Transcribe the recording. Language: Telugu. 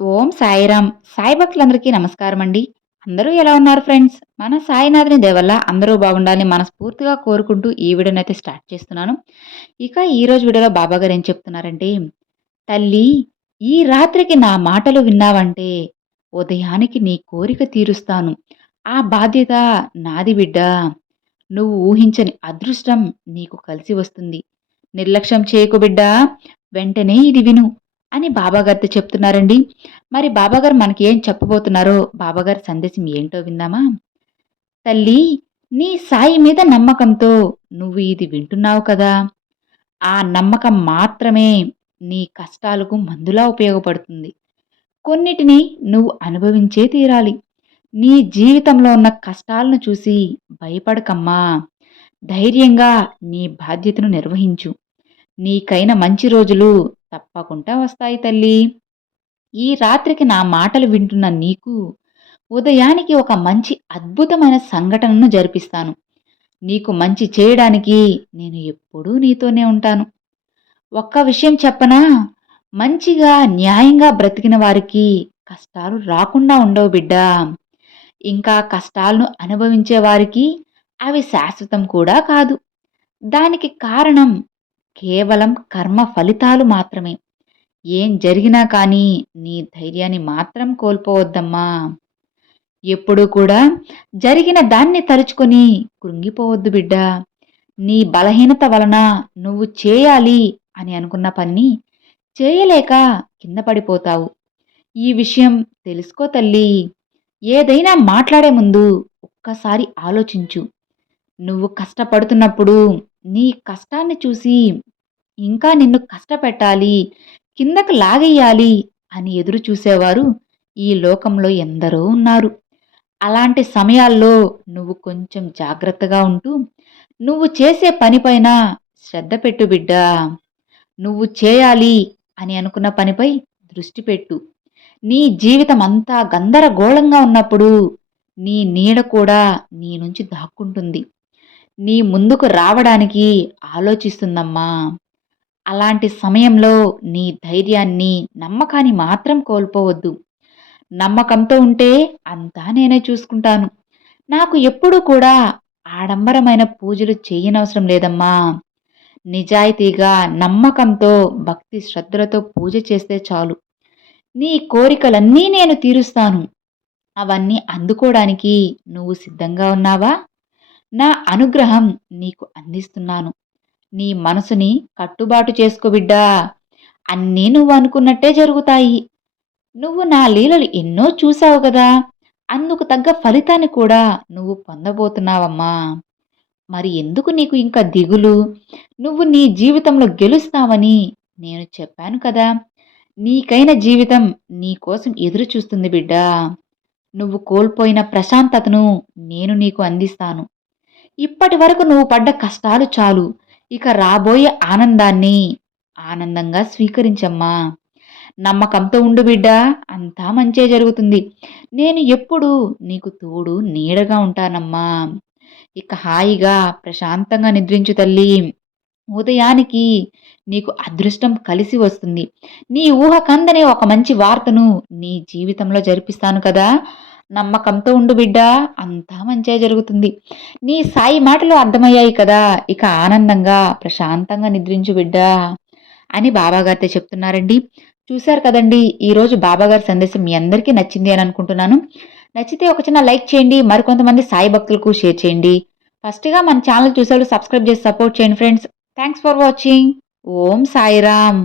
ఓం సాయిరామ్. సాయి భక్తులందరికీ నమస్కారం అండి అందరూ ఎలా ఉన్నారు ఫ్రెండ్స్? మన సాయినాథుని దేవల్ల అందరూ బాగుండాలని మనస్ఫూర్తిగా కోరుకుంటూ ఈ వీడియోని అయితే స్టార్ట్ చేస్తున్నాను. ఇక ఈరోజు వీడియోలో బాబా గారు ఏం చెప్తున్నారంటే తల్లి ఈ రాత్రికి నా మాటలు విన్నావంటే ఉదయానికి నీ కోరిక తీరుస్తాను. ఆ బాధ్యత నాది బిడ్డ. నువ్వు ఊహించని అదృష్టం నీకు కలిసి వస్తుంది. నిర్లక్ష్యం చేయకు బిడ్డ. వెంటనే ఇది విను. అని బాబాగారితో చెప్తున్నారండి. మరి బాబాగారు మనకి ఏం చెప్పబోతున్నారో బాబాగారి సందేశం ఏంటో విందామా? తల్లి నీ సాయి మీద నమ్మకంతో నువ్వు ఇది వింటున్నావు కదా. ఆ నమ్మకం మాత్రమే నీ కష్టాలకు మందులా ఉపయోగపడుతుంది. కొన్నిటిని నువ్వు అనుభవించే తీరాలి. నీ జీవితంలో ఉన్న కష్టాలను చూసి భయపడకమ్మా. ధైర్యంగా నీ బాధ్యతను నిర్వహించు. నీకైన మంచి రోజులు తప్పకుండా వస్తాయి తల్లి. ఈ రాత్రికి నా మాటలు వింటున్న నీకు ఉదయానికి ఒక మంచి అద్భుతమైన సంఘటనను జరిపిస్తాను. నీకు మంచి చేయడానికి నేను ఎప్పుడూ నీతోనే ఉంటాను. ఒక్క విషయం చెప్పనా? మంచిగా న్యాయంగా బ్రతికిన వారికి కష్టాలు రాకుండా ఉండవు బిడ్డా. ఇంకా కష్టాలను అనుభవించే వారికి అవి శాశ్వతం కూడా కాదు. దానికి కారణం కేవలం కర్మ ఫలితాలు మాత్రమే. ఏం జరిగినా కానీ నీ ధైర్యాన్ని మాత్రం కోల్పోవద్దమ్మా. ఎప్పుడూ కూడా జరిగిన దాన్ని తలుచుకొని కృంగిపోవద్దు బిడ్డ. నీ బలహీనత వలన నువ్వు చేయాలి అని అనుకున్న పని చేయలేక కింద పడిపోతావు. ఈ విషయం తెలుసుకో తల్లి. ఏదైనా మాట్లాడే ముందు ఒక్కసారి ఆలోచించు. నువ్వు కష్టపడుతున్నప్పుడు నీ కష్టాన్ని చూసి ఇంకా నిన్ను కష్టపెట్టాలి కిందకు లాగేయాలి అని ఎదురు చూసేవారు ఈ లోకంలో ఎందరో ఉన్నారు. అలాంటి సమయాల్లో నువ్వు కొంచెం జాగ్రత్తగా ఉంటూ నువ్వు చేసే పనిపైన శ్రద్ధ పెట్టు బిడ్డా. నువ్వు చేయాలి అని అనుకున్న పనిపై దృష్టి పెట్టు. నీ జీవితం అంతా గందరగోళంగా ఉన్నప్పుడు నీ నీడ కూడా నీ నుంచి దాక్కుంటుంది. నీ ముందుకు రావడానికి ఆలోచిస్తుందమ్మా. అలాంటి సమయంలో నీ ధైర్యాన్ని నమ్మకాన్ని మాత్రం కోల్పోవద్దు. నమ్మకంతో ఉంటే అంతా నేనే చూసుకుంటాను. నాకు ఎప్పుడూ కూడా ఆడంబరమైన పూజలు చేయనవసరం లేదమ్మా. నిజాయితీగా నమ్మకంతో భక్తి శ్రద్ధలతో పూజ చేస్తే చాలు. నీ కోరికలన్నీ నేను తీరుస్తాను. అవన్నీ అందుకోవడానికి నువ్వు సిద్ధంగా ఉన్నావా? నా అనుగ్రహం నీకు అందిస్తున్నాను. నీ మనసుని కట్టుబాటు చేసుకో బిడ్డా. అన్నీ నువ్వు అనుకున్నట్టే జరుగుతాయి. నువ్వు నా లీలలు ఎన్నో చూసావు కదా. అందుకు తగ్గ ఫలితాన్ని కూడా నువ్వు పొందబోతున్నావమ్మా. మరి ఎందుకు నీకు ఇంకా దిగులు? నువ్వు నీ జీవితంలో గెలుస్తావని నేను చెప్పాను కదా. నీకైన జీవితం నీకోసం ఎదురు చూస్తుంది బిడ్డా. నువ్వు కోల్పోయిన ప్రశాంతతను నేను నీకు అందిస్తాను. ఇప్పటి వరకు నువ్వు పడ్డ కష్టాలు చాలు. ఇక రాబోయే ఆనందాన్ని ఆనందంగా స్వీకరించమ్మా. నమ్మకంతో ఉండు బిడ్డ అంతా మంచే జరుగుతుంది. నేను ఎప్పుడు నీకు తోడు నీడగా ఉంటానమ్మా. ఇక హాయిగా ప్రశాంతంగా నిద్రించు తల్లి. ఉదయానికి నీకు అదృష్టం కలిసి వస్తుంది. నీ ఊహకందనే ఒక మంచి వార్తను నీ జీవితంలో జరిపిస్తాను కదా. నమ్మకంతో ఉండు బిడ్డా అంతా మంచిగా జరుగుతుంది. నీ సాయి మాటలు అర్థమయ్యాయి కదా ఇక ఆనందంగా ప్రశాంతంగా నిద్రించు బిడ్డా అని బాబాగారితో చెప్తున్నారండి. చూశారు కదండి ఈరోజు బాబాగారి సందేశం మీ అందరికీ నచ్చింది అని అనుకుంటున్నాను. నచ్చితే ఒక చిన్న లైక్ చేయండి మరికొంతమంది సాయి భక్తులకు షేర్ చేయండి. ఫస్ట్గా మన ఛానల్ చూసేవాళ్ళు సబ్స్క్రైబ్ చేసి సపోర్ట్ చేయండి friends. Thanks for watching. Om Sairam.